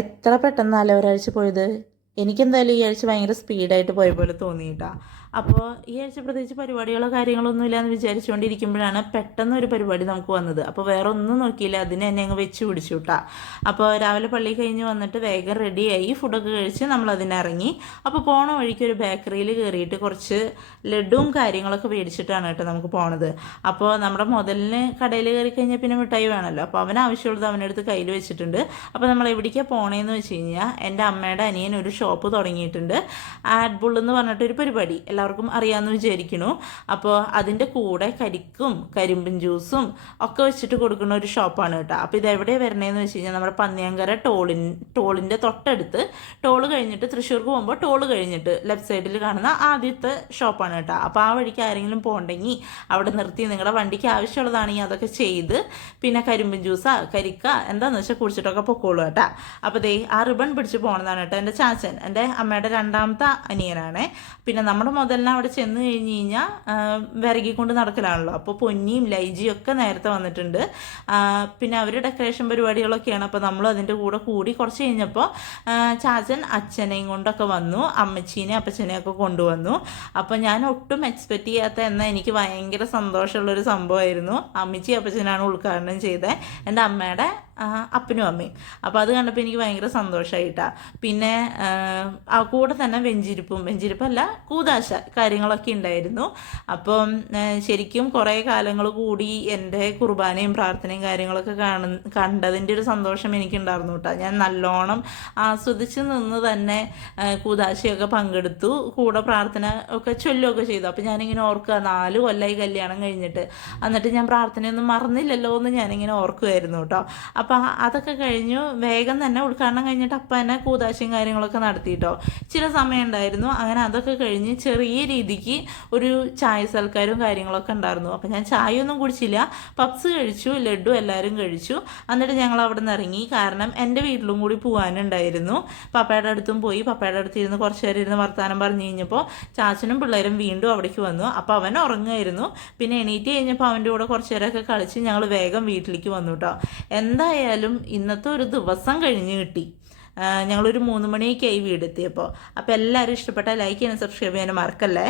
എത്ര പെട്ടെന്നല്ല ഒരാഴ്ച പോയത്. എനിക്കെന്തായാലും ഈ ആഴ്ച ഭയങ്കര സ്പീഡായിട്ട് പോയ പോലെ തോന്നിയിട്ടാ. അപ്പോൾ ഈ ആഴ്ച പ്രത്യേകിച്ച് പരിപാടികളോ കാര്യങ്ങളൊന്നും ഇല്ലയെന്ന് വിചാരിച്ചുകൊണ്ടിരിക്കുമ്പോഴാണ് പെട്ടെന്ന് ഒരു പരിപാടി നമുക്ക് വന്നത്. അപ്പോൾ വേറെ ഒന്നും നോക്കിയില്ല, അതിനെ എന്നെ അങ്ങ് വെച്ച് പിടിച്ചു കേട്ടാ. അപ്പോൾ രാവിലെ പള്ളി കഴിഞ്ഞ് വന്നിട്ട് വേഗം റെഡിയായി ഫുഡൊക്കെ കഴിച്ച് നമ്മൾ അതിനിറങ്ങി. അപ്പോൾ പോണ വഴിക്ക് ഒരു ബേക്കറിയിൽ കയറിയിട്ട് കുറച്ച് ലഡുവും കാര്യങ്ങളൊക്കെ മേടിച്ചിട്ടാണ് കേട്ടോ നമുക്ക് പോണത്. അപ്പോൾ നമ്മുടെ മുതലിന് കടയിൽ കയറി കഴിഞ്ഞാൽ പിന്നെ മിഠായി വേണമല്ലോ. അപ്പോൾ അവനാവശ്യമുള്ളത് അവനെടുത്ത് കയ്യിൽ വെച്ചിട്ടുണ്ട്. അപ്പോൾ നമ്മൾ എവിടേക്കാണ് പോണേന്ന് വെച്ച് കഴിഞ്ഞാൽ എൻ്റെ അമ്മയുടെ അനിയൻ ഒരു ഷോപ്പ് തുടങ്ങിയിട്ടുണ്ട്. ആഡ് ബുൾ എന്ന് പറഞ്ഞിട്ടൊരു പരിപാടി എല്ലാവർക്കും അറിയാമെന്ന് വിചാരിക്കണു. അപ്പോൾ അതിൻ്റെ കൂടെ കരിക്കും കരിമ്പിൻ ജ്യൂസും ഒക്കെ വെച്ചിട്ട് കൊടുക്കുന്ന ഒരു ഷോപ്പാണ് കേട്ടോ. അപ്പോൾ ഇതെവിടെ വരണേന്ന് വെച്ച് കഴിഞ്ഞാൽ നമ്മുടെ പന്നിയങ്കര ടോളിൻ്റെ തൊട്ടടുത്ത്, ടോള് കഴിഞ്ഞിട്ട് തൃശ്ശൂർക്ക് പോകുമ്പോൾ ടോള് കഴിഞ്ഞിട്ട് ലെഫ്റ്റ് സൈഡിൽ കാണുന്ന ആദ്യത്തെ ഷോപ്പാണ് കേട്ടോ. അപ്പോൾ ആ വഴിക്ക് ആരെങ്കിലും പോകണ്ടെങ്കിൽ അവിടെ നിർത്തി നിങ്ങളുടെ വണ്ടിക്ക് ആവശ്യമുള്ളതാണെങ്കിൽ അതൊക്കെ ചെയ്ത് പിന്നെ കരിമ്പിൻ ജ്യൂസാ കരിക്ക എന്താണെന്ന് വെച്ചാൽ കുടിച്ചിട്ടൊക്കെ പൊക്കോളൂ കേട്ടോ. അപ്പോൾ ദേ ആ റിബൺ പിടിച്ച് പോകണതാണ് കേട്ടോ എൻ്റെ ചാച്ചൻ, എൻ്റെ അമ്മയുടെ രണ്ടാമത്തെ അനിയനാണ്. പിന്നെ നമ്മുടെ മുതലിനെ അവിടെ ചെന്ന് കഴിഞ്ഞ് കഴിഞ്ഞാൽ വിറകിക്കൊണ്ട് നടക്കലാണല്ലോ. അപ്പോൾ പൊന്നിയും ലൈജിയും ഒക്കെ നേരത്തെ വന്നിട്ടുണ്ട്. പിന്നെ അവർ ഡെക്കറേഷൻ പരിപാടികളൊക്കെയാണ്. അപ്പോൾ നമ്മളും അതിൻ്റെ കൂടെ കൂടി കുറച്ച് കഴിഞ്ഞപ്പോൾ ചാച്ചൻ അച്ഛനെയും കൊണ്ടൊക്കെ വന്നു, അമ്മച്ചീനെയും അപ്പച്ചനെയും ഒക്കെ കൊണ്ടുവന്നു. അപ്പോൾ ഞാൻ ഒട്ടും എക്സ്പെക്റ്റ് ചെയ്യാത്ത എന്നാൽ എനിക്ക് ഭയങ്കര സന്തോഷമുള്ളൊരു സംഭവമായിരുന്നു. അമ്മച്ചി അപ്പച്ചനാണ് ഉദ്ഘാടനം ചെയ്തത്, എൻ്റെ അമ്മയുടെ അപ്പനും അമ്മയും. അപ്പോൾ അത് കണ്ടപ്പോൾ എനിക്ക് ഭയങ്കര സന്തോഷമായിട്ടാണ്. പിന്നെ കൂടെ തന്നെ വെഞ്ചിരിപ്പല്ല കൂതാശ കാര്യങ്ങളൊക്കെ ഉണ്ടായിരുന്നു. അപ്പം ശരിക്കും കുറേ കാലങ്ങൾ കൂടി എൻ്റെ കുർബാനയും പ്രാർത്ഥനയും കാര്യങ്ങളൊക്കെ കണ്ടതിൻ്റെ ഒരു സന്തോഷം എനിക്കുണ്ടായിരുന്നു കേട്ടോ. ഞാൻ നല്ലോണം ആസ്വദിച്ച് നിന്ന് തന്നെ കൂതാശയൊക്കെ പങ്കെടുത്തു, കൂടെ പ്രാർത്ഥന ഒക്കെ ചൊല്ലുകയൊക്കെ ചെയ്തു. അപ്പോൾ ഞാനിങ്ങനെ ഓർക്കുക 4 കൊല്ലമായി കല്യാണം കഴിഞ്ഞിട്ട്, എന്നിട്ട് ഞാൻ പ്രാർത്ഥനയൊന്നും മറന്നില്ലല്ലോ എന്ന് ഞാനിങ്ങനെ ഓർക്കുമായിരുന്നു കേട്ടോ. അപ്പോൾ അതൊക്കെ കഴിഞ്ഞു വേഗം തന്നെ ഉദ്ഘാടനം കഴിഞ്ഞിട്ട് അപ്പം തന്നെ കൂതാശയും കാര്യങ്ങളൊക്കെ നടത്തിയിട്ടോ. ചില സമയം ഉണ്ടായിരുന്നു. അങ്ങനെ അതൊക്കെ കഴിഞ്ഞ് ചെറിയ രീതിക്ക് ഒരു ചായ സൽക്കാരും കാര്യങ്ങളൊക്കെ ഉണ്ടായിരുന്നു. അപ്പം ഞാൻ ചായ ഒന്നും കുടിച്ചില്ല, പപ്സ് കഴിച്ചു, ലഡു എല്ലാവരും കഴിച്ചു. എന്നിട്ട് ഞങ്ങൾ അവിടെ നിന്ന് ഇറങ്ങി. കാരണം എൻ്റെ വീട്ടിലും കൂടി പോകാനുണ്ടായിരുന്നു. പപ്പയുടെ അടുത്തും പോയി. പപ്പയുടെ അടുത്ത് ഇരുന്ന് കുറച്ച് നേരം ഇരുന്ന് വർത്താനം പറഞ്ഞു കഴിഞ്ഞപ്പോൾ ചാച്ചനും പിള്ളേരും വീണ്ടും അവിടേക്ക് വന്നു. അപ്പോൾ അവൻ ഉറങ്ങുമായിരുന്നു. പിന്നെ എണീറ്റ് കഴിഞ്ഞപ്പോൾ അവൻ്റെ കൂടെ കുറച്ച് നേരമൊക്കെ കളിച്ച് ഞങ്ങൾ വേഗം വീട്ടിലേക്ക് വന്നു കേട്ടോ. എന്തായാലും ഇന്നത്തെ ഒരു ദിവസം കഴിഞ്ഞ് കിട്ടി. ഞങ്ങളൊരു 3 മണിയൊക്കെ ആയി വീടെത്തിയപ്പോൾ. അപ്പോൾ എല്ലാവരും ഇഷ്ടപ്പെട്ടാൽ ലൈക്ക് ചെയ്യാനും സബ്സ്ക്രൈബ് ചെയ്യാനും മറക്കല്ലേ.